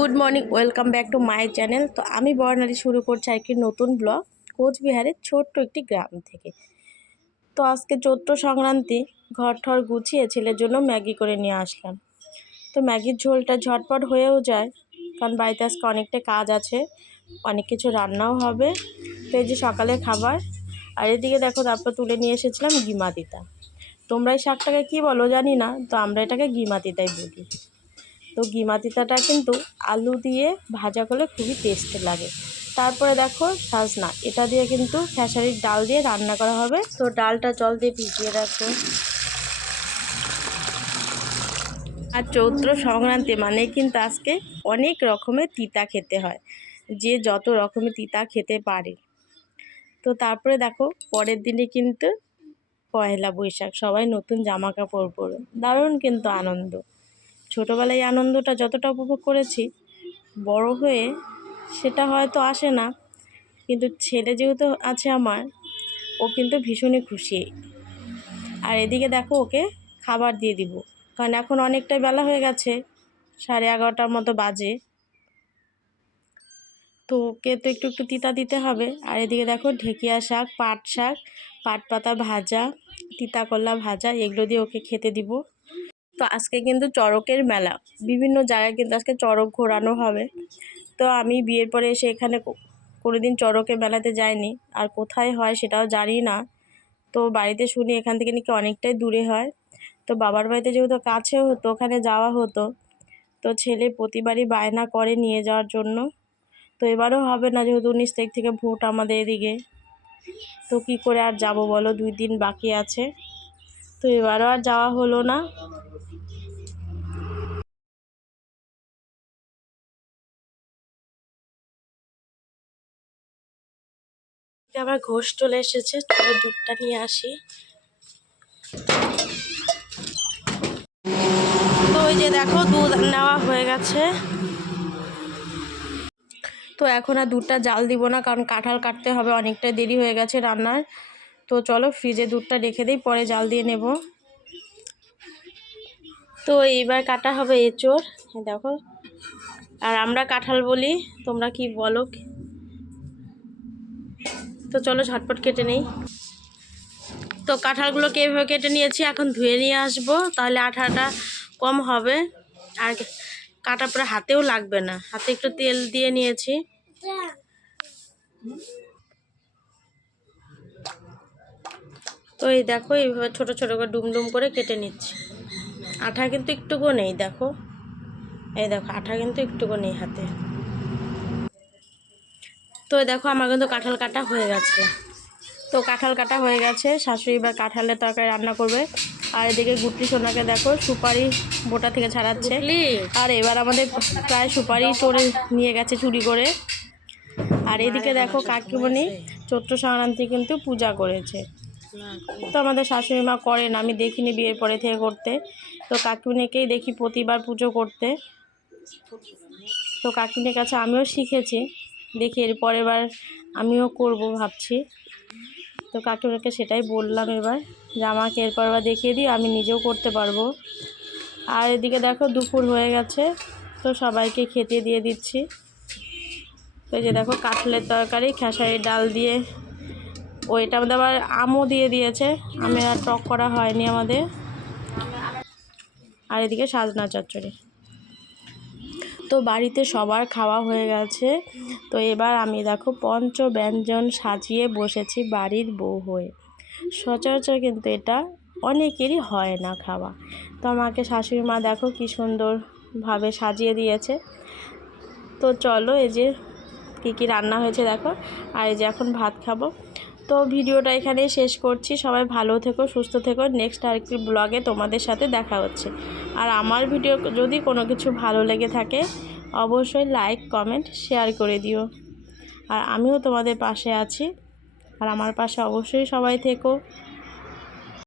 Good morning, welcome back to my channel. তো আমি বর্ণালী শুরু করছি একটি নতুন ব্লগ কোচবিহারের ছোট্ট একটি গ্রাম থেকে। তো আজকে চৈত্র সংক্রান্তি, ঘর ঠর গুছিয়ে ছেলের জন্য ম্যাগি করে নিয়ে আসলাম। তো ম্যাগির ঝোলটা ঝটপট হয়েও যায়, কারণ বাড়িতে আজকে অনেকটা কাজ আছে, অনেক কিছু রান্নাও হবে। তো এই যে সকালের খাবার। আর এদিকে দেখো, তারপর তুলে নিয়ে এসেছিলাম গিমাতিতা। তোমরা এই শাকটাকে কী বলো জানি না, তো আমরা এটাকে গিমাতিতাই বলি। তো গিমাতিতাটা কিন্তু আলু দিয়ে ভাজা করলে খুবই টেস্টি লাগে। তারপরে দেখো সাজনা, এটা দিয়ে কিন্তু খেসারির ডাল দিয়ে রান্না করা হবে। তো ডালটা জল দিয়ে ভিজিয়ে রাখো। আর চৈত্র সংক্রান্তি মানে কিন্তু আজকে অনেক রকমের তিতা খেতে হয়, যে যত রকমের তিতা খেতে পারে। তো তারপরে দেখো পরের দিনে কিন্তু পয়লা বৈশাখ, সবাই নতুন জামা কাপড় পরে দারুণ কিন্তু আনন্দ। ছোটোবেলায় আনন্দটা যতটা উপভোগ করেছি, বড় হয়ে সেটা হয়তো আসে না। কিন্তু ছেলে যেহেতু আছে আমার, ও কিন্তু ভীষণই খুশি। আর এদিকে দেখো ওকে খাবার দিয়ে দিব, কারণ এখন অনেকটাই বেলা হয়ে গেছে, 11:30টার মতো বাজে। তো ওকে তো একটু একটু তিতা দিতে হবে। আর এদিকে দেখো ঢেকিয়া শাক, পাট পাতা ভাজা, তিতা করলা ভাজা, এগুলো দিয়ে ওকে খেতে দিব। তো আজকে কিন্তু চড়কের মেলা, বিভিন্ন জায়গায় কিন্তু আজকে চড়ক ঘোরানো হবে। তো আমি বিয়ের পরে এসে এখানে কোনোদিন চড়কের মেলাতে যাইনি, আর কোথায় হয় সেটাও জানি না। তো বাড়িতে শুনি এখান থেকে নাকি অনেকটাই দূরে হয়। তো বাবার বাড়িতে যেহেতু কাছে হতো, ওখানে যাওয়া হতো। তো ছেলে প্রতিবারই বায়না করে নিয়ে যাওয়ার জন্য। তো এবারও হবে না, যেহেতু 19 তারিখ থেকে ভোট আমাদের এদিকে। তো কি করে আর যাব বলো, 2 দিন বাকি আছে। তো এবারও আর যাওয়া হলো না। আবার ঘোষ চলে এসেছে, চলো দুধটা নিয়ে আসি। তো ওই যে দেখো দুধ নেওয়া হয়ে গেছে। তো এখন আর দুধটা জাল দিব না, কারণ কাঁঠাল কাটতে হবে, অনেকটাই দেরি হয়ে গেছে রান্নার। তো চলো ফ্রিজে দুধটা রেখে দিই, পরে জাল দিয়ে নেব। তো এইবার কাটা হবে এঁচোড়, দেখো। আর আমরা কাঁঠাল বলি, তোমরা কি বলো? তো চলো ঝটপট কেটে নেই। তো কাঁঠালগুলোকে এইভাবে কেটে নিয়েছি, এখন ধুয়ে নিয়ে আসবো, তাহলে আঠাটা কম হবে। আর কাটার পরে হাতেও লাগবে না, হাতে একটু তেল দিয়ে নিয়েছি। তো এই দেখো এইভাবে ছোট ছোট করে ডুমডুম করে কেটে নিচ্ছি। আঠা কিন্তু একটুকু নেই, দেখো। এই দেখো আঠা কিন্তু একটুকু নেই হাতে। তো দেখো আমার কিন্তু কাঁঠাল কাটা হয়ে গেছে। তো কাঁঠাল কাটা হয়ে গেছে, শাশুড়ি এবার কাঁঠালের তরকারি রান্না করবে। আর এদিকে গুটলি সোনাকে দেখো সুপারি বোটা থেকে ছাড়াচ্ছে। আর এবার আমাদের প্রায় সুপারি চড়ে নিয়ে গেছে চুরি করে। আর এদিকে দেখো কাকিমণি চৈত্র সংক্রান্তি কিন্তু পূজা করেছে। তো আমাদের শাশুড়ি মা করেন, আমি দেখিনি বিয়ের পরে থেকে করতে। তো কাকিমণিকেই দেখি প্রতিবার পুজো করতে। তো কাকিমণির কাছে আমিও শিখেছি, দেখি এরপর এবার আমিও করব ভাবছি। তো কাকিমাকে সেটাই বললাম এবার, যে আমাকে এরপর এবার দেখিয়ে দিই, আমি নিজেও করতে পারবো। আর এদিকে দেখো দুপুর হয়ে গেছে, তো সবাইকে খেতে দিয়ে দিচ্ছি। তো এই যে দেখো কাঁঠালের তরকারি খেসারির ডাল দিয়ে, ওইটা আমাদের আবার আমও দিয়ে দিয়েছে, আমের আর টক করা হয়নি আমাদের। আর এদিকে সাজনা চচ্চড়ি। তো বাড়িতে সবার খাওয়া হয়ে গেছে। তো এবার আমি দেখো পঞ্চব্যঞ্জন সাজিয়ে বসেছি বাড়ির বউ হয়ে। সচরাচর কিন্তু এটা অনেকেরই হয় না খাওয়া। তো আমাকে শাশুড়ি মা দেখো কি সুন্দরভাবে সাজিয়ে দিয়েছে। তো চলো এই যে কী রান্না হয়েছে দেখো। আর এই যে এখন ভাত খাবো। তো ভিডিওটা এখানেই শেষ করছি। সবাই ভালো থেকো, সুস্থ থেকো। নেক্সট আরেকটি ব্লগে তোমাদের সাথে দেখা হচ্ছে। আর আমার ভিডিও যদি কোনো কিছু ভালো লেগে থাকে, অবশ্যই লাইক কমেন্ট শেয়ার করে দিও। আর আমিও তোমাদের পাশে আছি, আর আমার পাশে অবশ্যই সবাই থেকো।